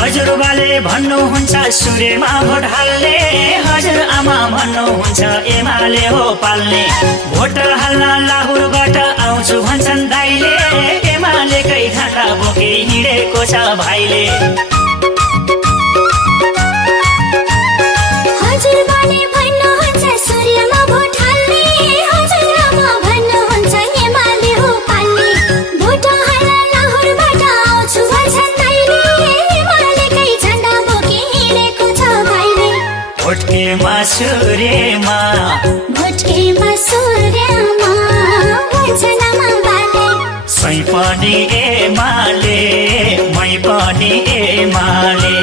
हजुरबाले भन्नुहुन्छ सूर्यमा भोट हाल्ने, हजुरआमा भन्नुहुन्छ एमाले हो पाल्ने। भोट हाल्न लाहुरबाट आउँछु भन्छन् दाइले, एमालेकै झण्डा बोकी हिँडेको छ भाइले। हजुरबाले भन्नुहुन्छ सूर्यमा भोट हाल्ने, हजुरआमा भन्नुहुन्छ एमाले हो पाल्ने। भोट हाल्न लाहुरबाट आउँछु भन्छन् दाइले, एमालेकै झण्डा बोकी हिँडेको छ भाइले। भोटकेमा सूर्यमा, भोटकेमा सूर्यमा भन्छन् आमा बाले। सै पनि एमाले, मै पनि एमाले।